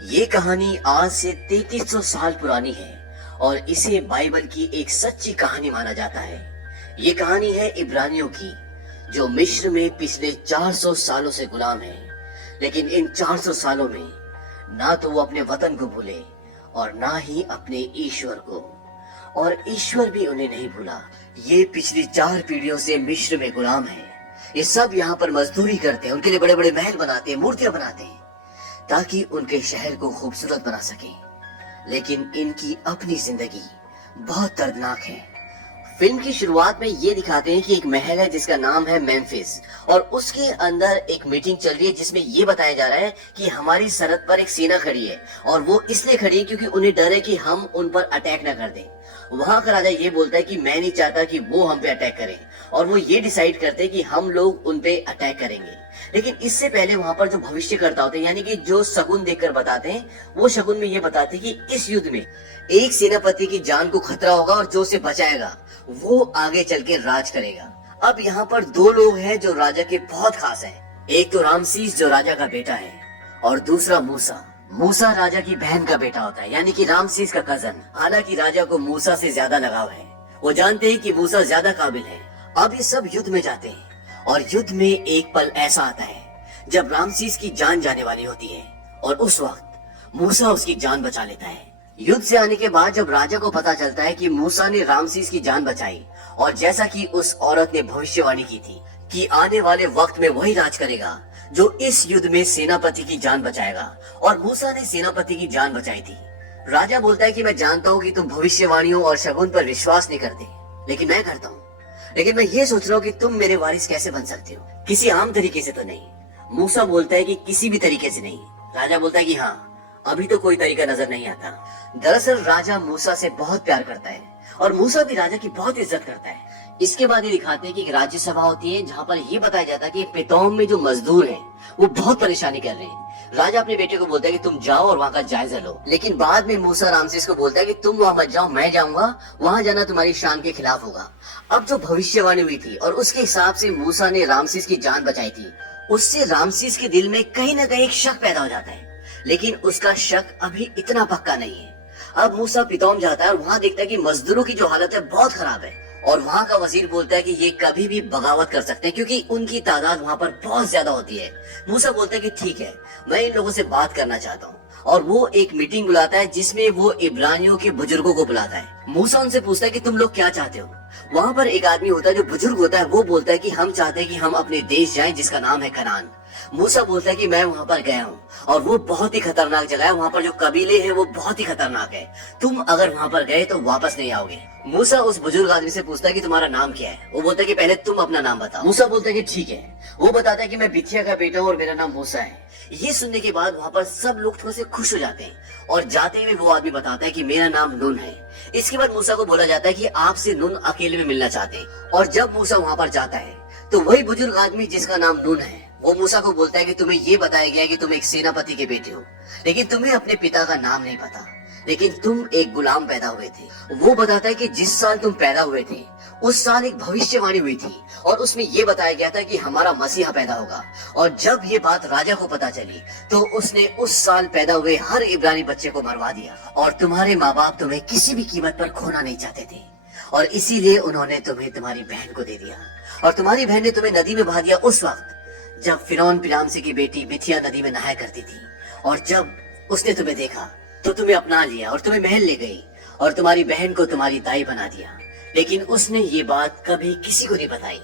ये कहानी आज से 3300 साल पुरानी है और इसे बाइबल की एक सच्ची कहानी माना जाता है। ये कहानी है इब्रानियों की, जो मिस्र में पिछले 400 सालों से गुलाम है। लेकिन इन 400 सालों में ना तो वो अपने वतन को भूले और ना ही अपने ईश्वर को, और ईश्वर भी उन्हें नहीं भूला। ये पिछली 4 पीढ़ियों से मिस्र में गुलाम है। ये सब यहाँ पर मजदूरी करते हैं, उनके लिए बड़े बड़े महल बनाते हैं, मूर्तियां बनाते हैं ताकि उनके शहर को खूबसूरत बना सके। लेकिन इनकी अपनी जिंदगी बहुत दर्दनाक है। फिल्म की शुरुआत में ये दिखाते हैं कि एक महल है जिसका नाम है मेम्फिस, और उसके अंदर एक मीटिंग चल रही है जिसमें ये बताया जा रहा है कि हमारी सरहद पर एक सेना खड़ी है, और वो इसलिए खड़ी है क्योंकि उन्हें डर है कि हम उन पर अटैक न कर दें। वहां का राजा ये बोलता है कि मैं नहीं चाहता कि वो हम पे अटैक करें, और वो ये डिसाइड करते हैं कि हम लोग उन पे अटैक करेंगे। लेकिन इससे पहले वहां पर जो भविष्यकर्ता होते हैं, यानी कि जो शगुन देखकर बताते हैं, वो शगुन में ये बताते हैं कि इस युद्ध में एक सेनापति की जान को खतरा होगा और जो उसे बचाएगा वो आगे चल के राज करेगा। अब यहाँ पर 2 लोग हैं जो राजा के बहुत खास हैं। एक तो रामसीस जो राजा का बेटा है, और दूसरा मूसा। मूसा राजा की बहन का बेटा होता है, यानी कि रामसीस का कजन। हालांकि राजा को मूसा से ज्यादा लगाव है, वो जानते हैं कि मूसा ज्यादा काबिल है। अब ये सब युद्ध में जाते हैं, और युद्ध में एक पल ऐसा आता है जब रामसीस की जान जाने वाली होती है, और उस वक्त मूसा उसकी जान बचा लेता है। युद्ध से आने के बाद जब राजा को पता चलता है कि मूसा ने रामसीस की जान बचाई, और जैसा कि उस औरत ने भविष्यवाणी की थी कि आने वाले वक्त में वही राज करेगा जो इस युद्ध में सेनापति की जान बचाएगा, और मूसा ने सेनापति की जान बचाई थी। राजा बोलता है कि मैं जानता हूँ कि तुम भविष्यवाणियों और शगुन पर विश्वास नहीं करते, लेकिन मैं करता हूँ। लेकिन मैं ये सोच रहा हूँ कि तुम मेरे वारिस कैसे बन सकते हो, किसी आम तरीके से तो नहीं। मूसा बोलता है कि किसी भी तरीके से नहीं। राजा बोलता है कि हाँ, अभी तो कोई तरीका नजर नहीं आता। दरअसल राजा मूसा से बहुत प्यार करता है, और मूसा भी राजा की बहुत इज्जत करता है। इसके बाद ये दिखाते हैं कि एक राज्य सभा होती है जहाँ पर ये बताया जाता है कि पितौम में जो मजदूर हैं वो बहुत परेशानी कर रहे हैं। राजा अपने बेटे को बोलता है कि तुम जाओ और वहाँ का जायजा लो। लेकिन बाद में मूसा रामसेस को बोलता है कि तुम वहाँ मत जाओ, मैं जाऊंगा, वहाँ जाना तुम्हारी शान के खिलाफ होगा। अब जो भविष्यवाणी हुई थी और उसके हिसाब से मूसा ने रामसेस की जान बचाई थी, उससे रामसेस के दिल में कहीं न कहीं एक शक पैदा हो जाता है। लेकिन उसका शक अभी इतना पक्का नहीं है। अब मूसा पितौम जाता है और वहाँ देखता है कि मजदूरों की जो हालत है बहुत खराब है, और वहाँ का वजीर बोलता है कि ये कभी भी बगावत कर सकते हैं क्योंकि उनकी तादाद वहाँ पर बहुत ज्यादा होती है। मूसा बोलता है कि ठीक है, मैं इन लोगों से बात करना चाहता हूँ, और वो एक मीटिंग बुलाता है जिसमें वो इब्रानियों के बुजुर्गों को बुलाता है। मूसा उनसे पूछता है कि तुम लोग क्या चाहते हो। वहाँ पर एक आदमी होता है जो बुजुर्ग होता है, वो बोलता है कि हम चाहते हैं कि हम अपने देश जाएं जिसका नाम है कनान। मूसा बोलता है कि मैं वहाँ पर गया हूँ और वो बहुत ही खतरनाक जगह है, वहाँ पर जो कबीले हैं वो बहुत ही खतरनाक है, तुम अगर वहाँ पर गए तो वापस नहीं आओगे। मूसा उस बुजुर्ग आदमी से पूछता है कि तुम्हारा नाम क्या है। वो बोलता है कि पहले तुम अपना नाम बताओ। मूसा बोलता है कि ठीक है। वो बताता है कि मैं बिथिया का बेटा हूँ और मेरा नाम मूसा है। ये सुनने के बाद वहाँ पर सब लोग थोड़े से खुश हो जाते हैं, और जाते हुए वो आदमी बताता है कि मेरा नाम नून है। इसके बाद मूसा को बोला जाता है कि आपसे नून अकेले में मिलना चाहते हैं, और जब मूसा वहाँ पर जाता है तो वही बुजुर्ग आदमी जिसका नाम नून है वो मूसा को बोलता है कि तुम्हें ये बताया गया है कि तुम एक सेनापति के बेटे हो, लेकिन तुम्हें अपने पिता का नाम नहीं पता, लेकिन तुम एक गुलाम पैदा हुए थे। वो बताता है कि जिस साल तुम पैदा हुए थे उस साल एक भविष्यवाणी हुई थी, और उसमें ये बताया गया था कि हमारा मसीहा पैदा होगा। और जब ये बात राजा को पता चली तो उसने उस साल पैदा हुए हर इब्रानी बच्चे को मरवा दिया, और तुम्हारे माँ बाप तुम्हें किसी भी कीमत पर खोना नहीं चाहते थे, और इसीलिए उन्होंने तुम्हें तुम्हारी बहन को दे दिया, और तुम्हारी बहन ने तुम्हें नदी में बहा दिया उस वक्त जब फिरौन पिलामसी की बेटी बिथिया नदी में नहाया करती थी। और जब उसने तुम्हें देखा तो तुम्हें अपना लिया और तुम्हें महल ले गई, और तुम्हारी बहन को तुम्हारी दाई बना दिया, लेकिन उसने ये बात कभी किसी को नहीं बताई।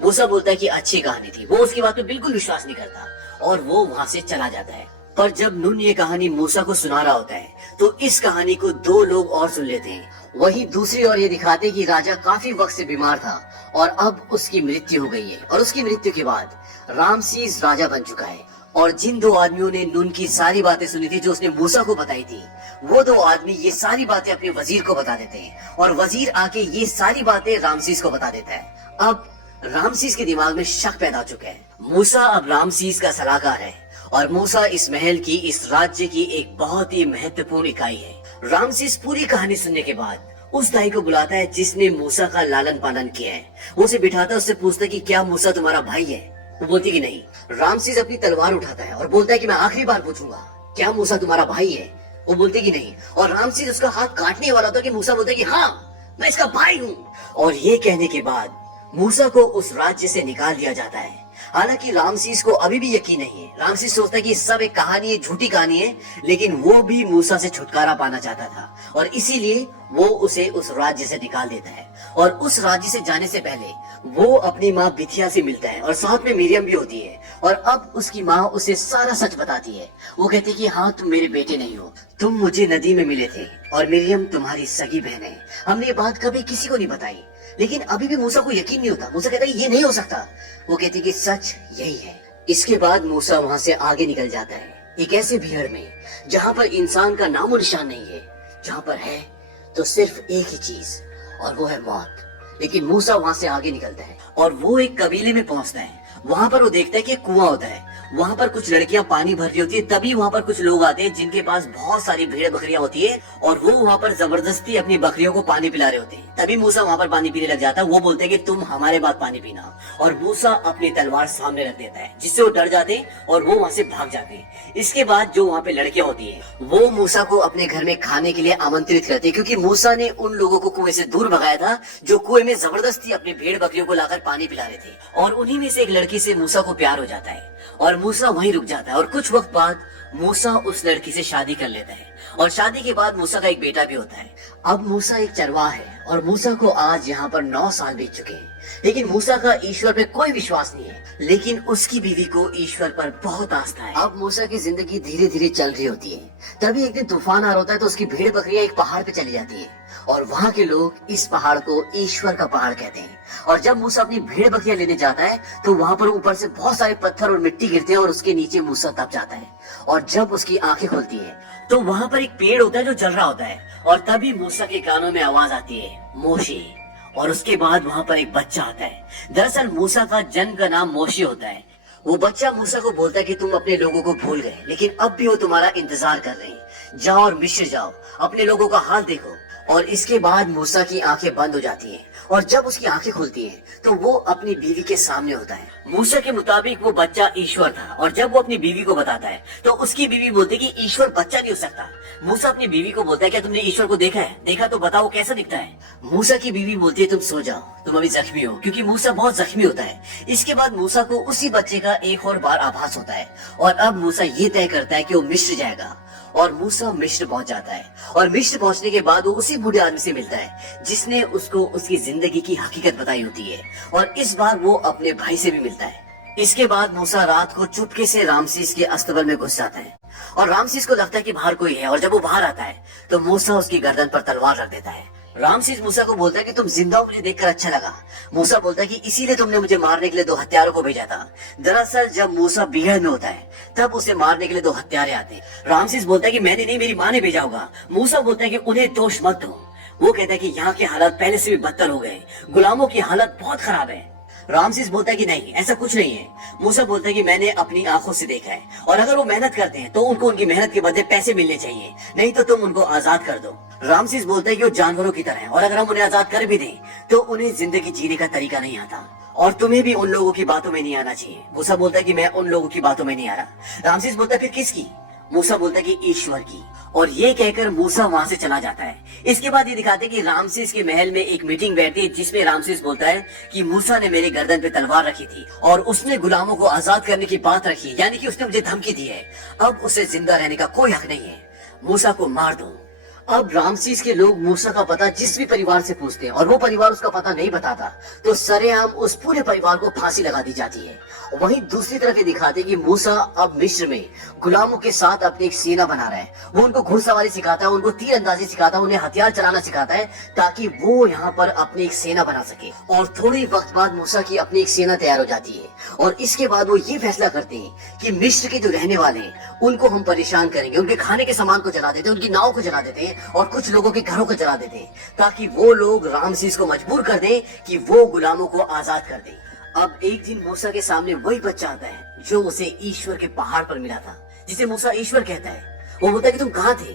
मूसा बोलता है कि अच्छी कहानी थी। वो उसकी बात पे बिल्कुल विश्वास नहीं करता और वो वहाँ से चला जाता है। पर जब नून ये कहानी मूसा को सुना रहा होता है तो इस कहानी को 2 लोग और सुन लेते हैं। वही दूसरी ओर ये दिखाते कि राजा काफी वक्त से बीमार था और अब उसकी मृत्यु हो गई है, और उसकी मृत्यु के बाद रामसीस राजा बन चुका है। और जिन 2 आदमियों ने नून की सारी बातें सुनी थी जो उसने मूसा को बताई थी, वो 2 आदमी ये सारी बातें अपने वजीर को बता देते हैं, और वजीर आके ये सारी बातें रामसीस को बता देता है। अब रामसीस के दिमाग में शक पैदा हो चुका है। मूसा अब रामसीस का सलाहकार है, और मूसा इस महल की, इस राज्य की एक बहुत ही महत्वपूर्ण इकाई है। रामसीस पूरी कहानी सुनने के बाद उस दाई को बुलाता है जिसने मूसा का लालन पालन किया है। वो उसे बिठाता है, उससे पूछता है कि क्या मूसा तुम्हारा भाई है। वो बोलती कि नहीं। रामसीस अपनी तलवार उठाता है और बोलता है कि मैं आखिरी बार पूछूंगा, क्या मूसा तुम्हारा भाई है? वो बोलते कि नहीं, और रामसेस उसका हाथ काटने वाला था कि मूसा बोलते कि हाँ मैं इसका भाई हूँ। और ये कहने के बाद मूसा को उस राज्य से निकाल दिया जाता है। हालांकि रामसेस को अभी भी यकीन नहीं है। रामसेस सोचता है कि सब एक कहानी है, झूठी कहानी है, लेकिन वो भी मूसा से छुटकारा पाना चाहता था और इसीलिए वो उसे उस राज्य से निकाल देता है। और उस राज्य से जाने से पहले वो अपनी माँ बिथिया से मिलता है और साथ में मिरियम भी होती है। और अब उसकी माँ उसे सारा सच बताती है। वो कहती है कि हाँ तुम मेरे बेटे नहीं हो, तुम मुझे नदी में मिले थे और मिरियम तुम्हारी सगी बहन है। हमने ये बात कभी किसी को नहीं बताई। लेकिन अभी भी मूसा को यकीन नहीं होता। मूसा कहता है ये नहीं हो सकता। वो कहती कि सच यही है। इसके बाद मूसा वहाँ से आगे निकल जाता है एक ऐसे भीड़ में जहाँ पर इंसान का नामो निशान नहीं है, जहाँ पर है तो सिर्फ एक ही चीज और वो है मौत। लेकिन मूसा वहाँ से आगे निकलता है और वो एक कबीले में पहुँचता है। वहाँ पर वो देखता है कि कुआं होता है, वहाँ पर कुछ लड़कियां पानी भर रही होती है। तभी वहाँ पर कुछ लोग आते हैं जिनके पास बहुत सारी भेड़ बकरियां होती है और वो वहाँ पर जबरदस्ती अपनी बकरियों को पानी पिला रहे होते हैं। तभी मूसा वहाँ पर पानी पीने लग जाता है। वो बोलते हैं कि तुम हमारे बाद पानी पीना, और मूसा अपनी तलवार सामने रख देता है जिससे वो डर जाते हैं और वो वहाँ से भाग जाते हैं। इसके बाद जो वहाँ पे लड़कियां होती है वो मूसा को अपने घर में खाने के लिए आमंत्रित करते हैं, क्योंकि मूसा ने उन लोगों को कुएं से दूर भगाया था जो कुएं में जबरदस्ती अपनी भेड़ बकरियों को लाकर पानी पिला रहे थे। और उन्हीं में से एक लड़की से मूसा को प्यार हो जाता है और मूसा वहीं रुक जाता है। और कुछ वक्त बाद मूसा उस लड़की से शादी कर लेता है और शादी के बाद मूसा का एक बेटा भी होता है। अब मूसा एक चरवाहा है और मूसा को आज यहाँ पर 9 साल बीत चुके हैं। लेकिन मूसा का ईश्वर पे कोई विश्वास नहीं है, लेकिन उसकी बीवी को ईश्वर पर बहुत आस्था है। अब मूसा की जिंदगी धीरे धीरे चल रही होती है। तभी एक दिन तूफान आ रहा होता है तो उसकी भेड़ बकरियां एक पहाड़ पे चली जाती है और वहाँ के लोग इस पहाड़ को ईश्वर का पहाड़ कहते हैं। और जब मूसा अपनी भेड़ बकरियां लेने जाता है तो वहाँ पर ऊपर से बहुत सारे पत्थर और मिट्टी गिरते हैं और उसके नीचे मूसा दब जाता है। और जब उसकी आंखें खुलती है तो वहाँ पर एक पेड़ होता है जो जल रहा होता है और तभी मूसा के कानों में आवाज आती है मोशे। और उसके बाद वहाँ पर एक बच्चा आता है। दरअसल मूसा का जन्म का नाम मोशे होता है। वो बच्चा मूसा को बोलता है कि तुम अपने लोगों को भूल गए, लेकिन अब भी वो तुम्हारा इंतजार कर रहे हैं। जाओ और मिस्र जाओ, अपने लोगों का हाल देखो। और इसके बाद मूसा की आंखें बंद हो जाती हैं और जब उसकी आंखें खुलती हैं तो वो अपनी बीवी के सामने होता है। मूसा के मुताबिक वो बच्चा ईश्वर था और जब वो अपनी बीवी को बताता है तो उसकी बीवी बोलती है कि ईश्वर बच्चा नहीं हो सकता। मूसा अपनी बीवी को बोलता है क्या तुमने ईश्वर को देखा है? देखा तो बताओ कैसा दिखता है? मूसा की बीवी बोलती है तुम सो जाओ, तुम अभी जख्मी हो, क्योंकि मूसा बहुत जख्मी होता है। इसके बाद मूसा को उसी बच्चे का एक और बार आभास होता है और अब मूसा ये तय करता है कि वो मिस्र जाएगा। और मूसा मिस्र पहुंच जाता है और मिस्र पहुंचने के बाद वो उसी बूढ़े आदमी से मिलता है जिसने उसको उसकी जिंदगी की हकीकत बताई होती है और इस बार वो अपने भाई से भी मिलता है। इसके बाद मूसा रात को चुपके से रामसेस के अस्तबल में घुस जाता है और रामसेस को लगता है कि बाहर कोई है और जब वो बाहर आता है तो मूसा उसकी गर्दन पर तलवार रख देता है। रामसेस मूसा को बोलता है कि तुम जिंदा हो, मुझे देखकर अच्छा लगा। मूसा बोलता है कि इसीलिए तुमने मुझे मारने के लिए 2 हत्यारों को भेजा था। दरअसल जब मूसा बीहड़ में होता है तब उसे मारने के लिए 2 हत्यारे आते हैं। रामसेस बोलता है कि मैंने नहीं, मेरी माँ ने भेजा होगा। मूसा बोलता है कि उन्हें दोष मत दो। वो कहता है कि यहाँ के हालात पहले से भी बदतर हो गए, गुलामों की हालत बहुत खराब है। रामसेस बोलता है कि नहीं, ऐसा कुछ नहीं है। मूसा बोलता है कि मैंने अपनी आंखों से देखा है और अगर वो मेहनत करते हैं तो उनको उनकी मेहनत के बदले पैसे मिलने चाहिए, नहीं तो तुम उनको आजाद कर दो। रामसेस बोलता है कि वो जानवरों की तरह है और अगर हम उन्हें आजाद कर भी दें तो उन्हें जिंदगी जीने का तरीका नहीं आता और तुम्हें भी उन लोगों की बातों में नहीं आना चाहिए। मूसा बोलता है कि मैं उन लोगों की बातों में नहीं आ रहा। रामसेस बोलता है फिर किसकी? मूसा बोलता है कि ईश्वर की। और ये कहकर मूसा वहां से चला जाता है। इसके बाद ये दिखाते हैं कि रामसेस के महल में एक मीटिंग बैठती है जिसमें रामसेस बोलता है कि मूसा ने मेरी गर्दन पे तलवार रखी थी और उसने गुलामों को आजाद करने की बात रखी, यानी कि उसने मुझे धमकी दी है। अब उसे जिंदा रहने का कोई हक नहीं है, मूसा को मार दो। अब रामसेस के लोग मूसा का पता जिस भी परिवार से पूछते हैं और वो परिवार उसका पता नहीं बताता तो सरेआम उस पूरे परिवार को फांसी लगा दी जाती है। वहीं दूसरी तरफ ये दिखाते हैं कि मूसा अब मिस्र में गुलामों के साथ अपनी एक सेना बना रहा है। वो उनको घुड़सवारी सिखाता है, उनको तीरंदाजी सिखाता है, उन्हें हथियार चलाना सिखाता है ताकि वो यहाँ पर अपनी एक सेना बना सके। और थोड़े वक्त बाद मूसा की अपनी एक सेना तैयार हो जाती है और इसके बाद वो ये फैसला करते हैं कि मिस्र के जो रहने वाले हैं उनको हम परेशान करेंगे, उनके खाने के सामान को जला देते हैं, उनकी नाव को जला देते हैं और कुछ लोगों के घरों को जला देते हैं ताकि वो लोग रामसेस को मजबूर कर दें कि वो गुलामों को आजाद कर दे। अब एक दिन मूसा के सामने वही बच्चा आता है जो उसे ईश्वर के पहाड़ पर मिला था, जिसे मूसा ईश्वर कहता है। वो बोलता है कि तुम कहाँ थे?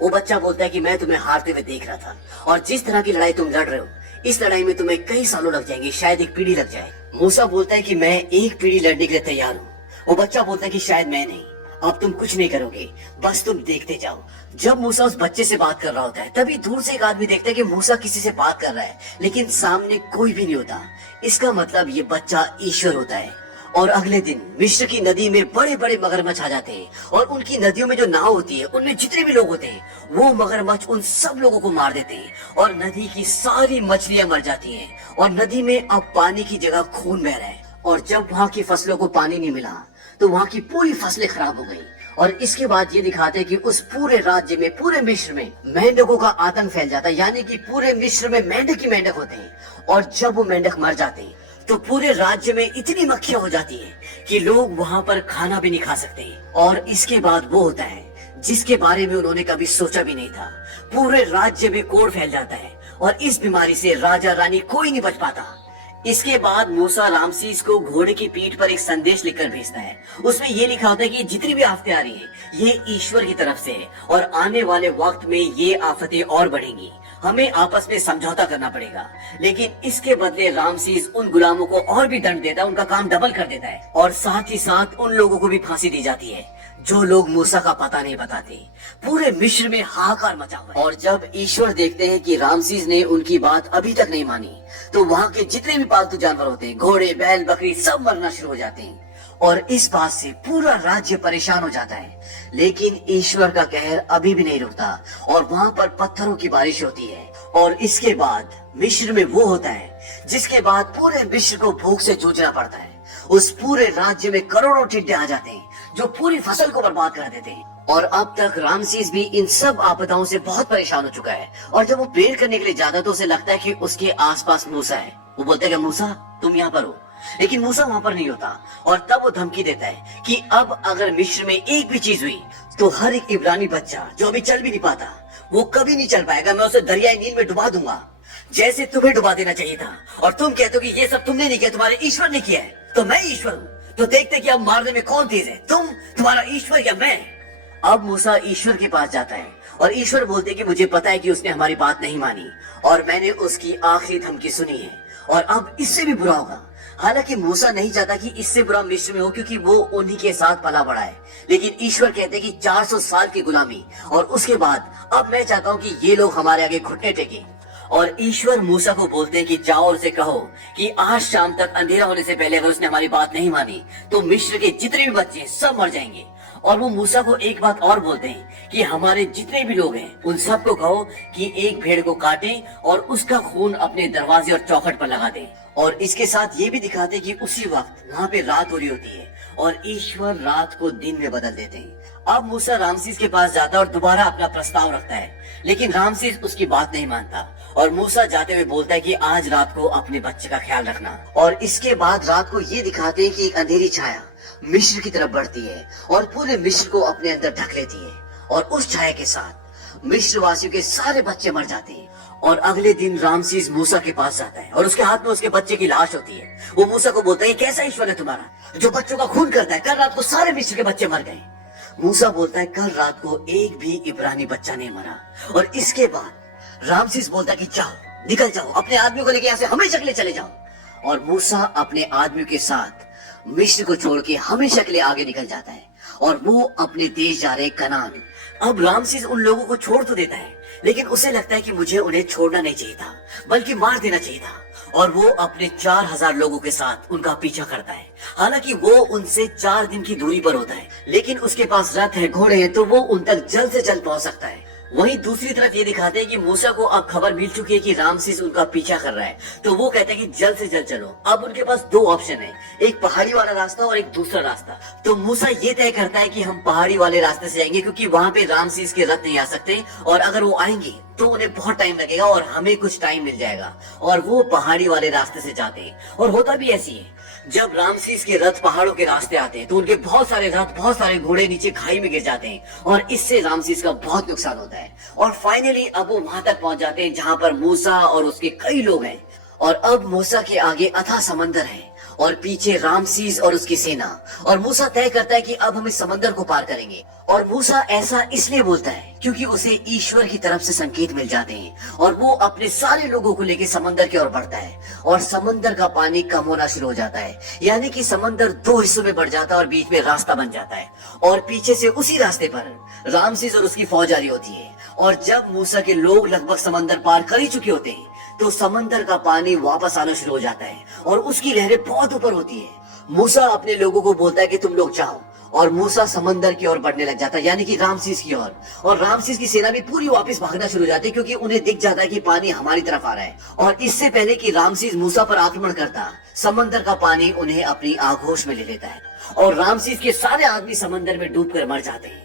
वो बच्चा बोलता है कि मैं तुम्हें हारते हुए देख रहा था और जिस तरह की लड़ाई तुम लड़ रहे हो इस लड़ाई में तुम्हें कई सालों लग जाएंगे, शायद 1 पीढ़ी लग जाए। मूसा बोलता है कि मैं 1 पीढ़ी लड़ने के लिए तैयार हूँ। वो बच्चा बोलता है कि शायद मैं नहीं। अब तुम कुछ नहीं करोगे, बस तुम देखते जाओ। जब मूसा उस बच्चे से बात कर रहा होता है, तभी दूर से एक आदमी देखता है कि मूसा किसी से बात कर रहा है, लेकिन सामने कोई भी नहीं होता। इसका मतलब ये बच्चा ईश्वर होता है। और अगले दिन मिस्र की नदी में बड़े बड़े मगरमच्छ आ जाते हैं, और उनकी नदियों में जो नाव होती है उनमें जितने भी लोग होते हैं वो मगरमच्छ उन सब लोगों को मार देते हैं, और नदी की सारी मछलियां मर जाती हैं, और नदी में अब पानी की जगह खून बह रहा है। और जब वहाँ की फसलों को पानी नहीं मिला तो वहाँ की पूरी फसलें खराब हो गई। और इसके बाद ये दिखाते हैं कि उस पूरे राज्य में, पूरे मिस्र में मेंढकों का आतंक फैल जाता है, यानी कि पूरे मिस्र में मेंढक ही मेंढक होते हैं। और जब वो मेंढक मर जाते हैं तो पूरे राज्य में इतनी मक्खियां हो जाती हैं कि लोग वहाँ पर खाना भी नहीं खा सकते। और इसके बाद वो होता है जिसके बारे में उन्होंने कभी सोचा भी नहीं था। पूरे राज्य में कोढ़ फैल जाता है, और इस बीमारी से राजा रानी कोई नहीं बच पाता। इसके बाद मूसा रामसीस को घोड़े की पीठ पर एक संदेश लिखकर भेजता है। उसमें ये लिखा होता है कि जितनी भी आफतें आ रही हैं ये ईश्वर की तरफ से है, और आने वाले वक्त में ये आफतें और बढ़ेंगी। हमें आपस में समझौता करना पड़ेगा। लेकिन इसके बदले रामसीस उन गुलामों को और भी दंड देता है, उनका काम डबल कर देता है, और साथ ही साथ उन लोगों को भी फांसी दी जाती है जो लोग मूसा का पता नहीं बताते। पूरे मिस्र में हाहाकार मचा हुआ है। और जब ईश्वर देखते हैं कि रामसीस ने उनकी बात अभी तक नहीं मानी, तो वहाँ के जितने भी पालतू जानवर होते हैं, घोड़े, बैल, बकरी, सब मरना शुरू हो जाते हैं। और इस बात से पूरा राज्य परेशान हो जाता है। लेकिन ईश्वर का कहर अभी भी नहीं रुकता, और वहाँ पर पत्थरों की बारिश होती है। और इसके बाद मिस्र में वो होता है जिसके बाद पूरे मिस्र को भूख से जूझना पड़ता है। उस पूरे राज्य में करोड़ों टिड्डे आ जाते हैं जो पूरी फसल को बर्बाद कर देते हैं। और अब तक रामसीस भी इन सब आपदाओं से बहुत परेशान हो चुका है। और जब वो प्रेयर करने के लिए जाता है तो उसे लगता है कि उसके आसपास मूसा है। वो बोलता है कि मूसा तुम यहाँ पर हो, लेकिन मूसा वहाँ पर नहीं होता। और तब वो धमकी देता है कि अब अगर मिस्र में एक भी चीज हुई तो हर एक इब्रानी बच्चा जो अभी चल भी नहीं पाता वो कभी नहीं चल पाएगा, मैं उसे दरियाई नील में डुबा दूंगा, जैसे तुम्हें डुबा देना चाहिए था। और तुम कहते हो कि ये सब तुमने नहीं किया, तुम्हारे ईश्वर ने किया है। तो मैं ईश्वर हूँ, तो देखते कि अब मारने में कौन तेज है, तुम, तुम्हारा ईश्वर या मैं। अब मूसा ईश्वर के पास जाता है, और ईश्वर बोलते कि मुझे पता है कि उसने हमारी बात नहीं मानी, और मैंने उसकी आखिरी धमकी सुनी है, और अब इससे भी बुरा होगा। हालांकि मूसा नहीं चाहता कि इससे बुरा मिस्र में हो, क्योंकि वो उन्हीं के साथ पला बड़ा है। लेकिन ईश्वर कहते हैं कि 400 साल की गुलामी, और उसके बाद अब मैं चाहता हूँ कि ये लोग हमारे आगे घुटने टेकें। और ईश्वर मूसा को बोलते हैं कि जाओ और उसे कहो कि आज शाम तक अंधेरा होने से पहले अगर उसने हमारी बात नहीं मानी तो मिस्र के जितने भी बच्चे सब मर जाएंगे। और वो मूसा को एक बात और बोलते हैं कि हमारे जितने भी लोग हैं उन सबको कहो कि एक भेड़ को काटें और उसका खून अपने दरवाजे और चौखट पर लगा दें। और इसके साथ ये भी दिखाते हैं कि उसी वक्त वहाँ पे रात हो रही होती है, और ईश्वर रात को दिन में बदल देते हैं। अब मूसा रामसीस के पास जाता है और दोबारा अपना प्रस्ताव रखता है, लेकिन रामसीस उसकी बात नहीं मानता। और मूसा जाते हुए बोलता है कि आज रात को अपने बच्चे का ख्याल रखना। और इसके बाद रात को ये दिखाते हैं कि एक अंधेरी छाया मिस्र की तरफ बढ़ती है और पूरे मिस्र को अपने अंदर ढक लेती है, और उस छाया के साथ मिस्र वासियों के सारे बच्चे मर जाते हैं। और अगले दिन रामसीस मूसा के पास जाता है, और उसके हाथ में उसके बच्चे की लाश होती है। वो मूसा को बोलता है, कैसा ईश्वर है तुम्हारा जो बच्चों का खून करता है? कल रात को सारे मिस्र के बच्चे मर गए। मूसा बोलता है, कल रात को एक भी इब्रानी बच्चा नहीं मरा। और इसके बाद रामसीस बोलता है कि जाओ, निकल जाओ, अपने आदमियों को लेके यहाँ से हमेशा के लिए चले जाओ। और मूसा अपने आदमियों के साथ मिस्र को छोड़ के हमेशा के लिए आगे निकल जाता है, और वो अपने देश जा रहे कनान। अब रामसीस उन लोगों को छोड़ तो देता है, लेकिन उसे लगता है कि मुझे उन्हें छोड़ना नहीं चाहिए था, बल्कि मार देना चाहिए था। और वो अपने 4000 लोगों के साथ उनका पीछा करता है। हालांकि वो उनसे 4 दिन की दूरी पर होता है, लेकिन उसके पास रथ है, घोड़े हैं, तो वो उन तक जल्द से जल्द पहुंच सकता है। वहीं दूसरी तरफ ये दिखाते हैं कि मूसा को अब खबर मिल चुकी है कि रामसीस उनका पीछा कर रहा है, तो वो कहते हैं कि जल्द से जल्द चलो। अब उनके पास 2 ऑप्शन है, एक पहाड़ी वाला रास्ता और एक दूसरा रास्ता। तो मूसा ये तय करता है कि हम पहाड़ी वाले रास्ते से जाएंगे, क्योंकि वहाँ पे रामसीस के रथ नहीं आ सकते, और अगर वो आएंगे तो उन्हें बहुत टाइम लगेगा और हमें कुछ टाइम मिल जाएगा। और वो पहाड़ी वाले रास्ते से जाते हैं, और होता भी ऐसी है। जब रामसीस के रथ पहाड़ों के रास्ते आते हैं तो उनके बहुत सारे रथ, बहुत सारे घोड़े नीचे खाई में गिर जाते हैं, और इससे रामसीस का बहुत नुकसान होता है। और फाइनली अब वो वहां तक पहुंच जाते हैं जहां पर मूसा और उसके कई लोग हैं। और अब मूसा के आगे अथाह समंदर है, और पीछे रामसीस और उसकी सेना। और मूसा तय करता है कि अब हम इस समंदर को पार करेंगे। और मूसा ऐसा इसलिए बोलता है क्योंकि उसे ईश्वर की तरफ से संकेत मिल जाते हैं और वो अपने सारे लोगों को लेकर समंदर की ओर बढ़ता है और समंदर का पानी कम होना शुरू हो जाता है, यानी कि समंदर दो हिस्सों में बढ़ जाता है और बीच में रास्ता बन जाता है। और पीछे से उसी रास्ते पर रामसीस और उसकी फौज आ रही होती है। और जब मूसा के लोग लगभग समंदर पार कर ही चुके होते हैं तो समंदर का पानी वापस आना शुरू हो जाता है और उसकी लहरें बहुत ऊपर होती है। मूसा अपने लोगों को बोलता है कि तुम लोग जाओ, और मूसा समंदर की ओर बढ़ने लग जाता है, यानी कि रामसीस की ओर। और रामसीस की सेना भी पूरी वापस भागना शुरू हो जाती है क्योंकि उन्हें दिख जाता है कि पानी हमारी तरफ आ रहा है। और इससे पहले कि रामसीस मूसा पर आक्रमण करता, समंदर का पानी उन्हें अपनी आगोश में ले लेता है और रामसीस के सारे आदमी समंदर में डूबकर मर जाते हैं।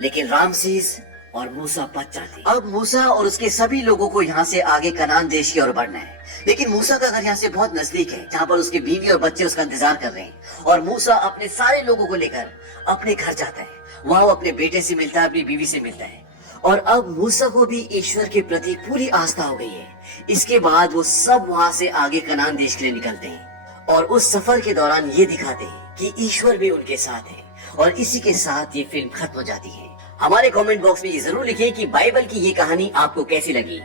लेकिन रामसीस और मूसा बच जाते हैं। अब मूसा और उसके सभी लोगों को यहाँ से आगे कनान देश की ओर बढ़ना है। लेकिन मूसा का घर यहाँ से बहुत नजदीक है, जहाँ पर उसकी बीवी और बच्चे उसका इंतजार कर रहे हैं। और मूसा अपने सारे लोगों को लेकर अपने घर जाता है। वहाँ वो अपने बेटे से मिलता है, अपनी बीवी से मिलता है। और अब मूसा को भी ईश्वर के प्रति पूरी आस्था हो गई है। इसके बाद वो सब वहाँ से आगे कनान देश के लिए निकलते हैं और उस सफर के दौरान ये दिखाते हैं कि ईश्वर भी उनके साथ है। और इसी के साथ ये फिल्म खत्म हो जाती है। हमारे कमेंट बॉक्स में ये जरूर लिखें कि बाइबल की ये कहानी आपको कैसी लगी।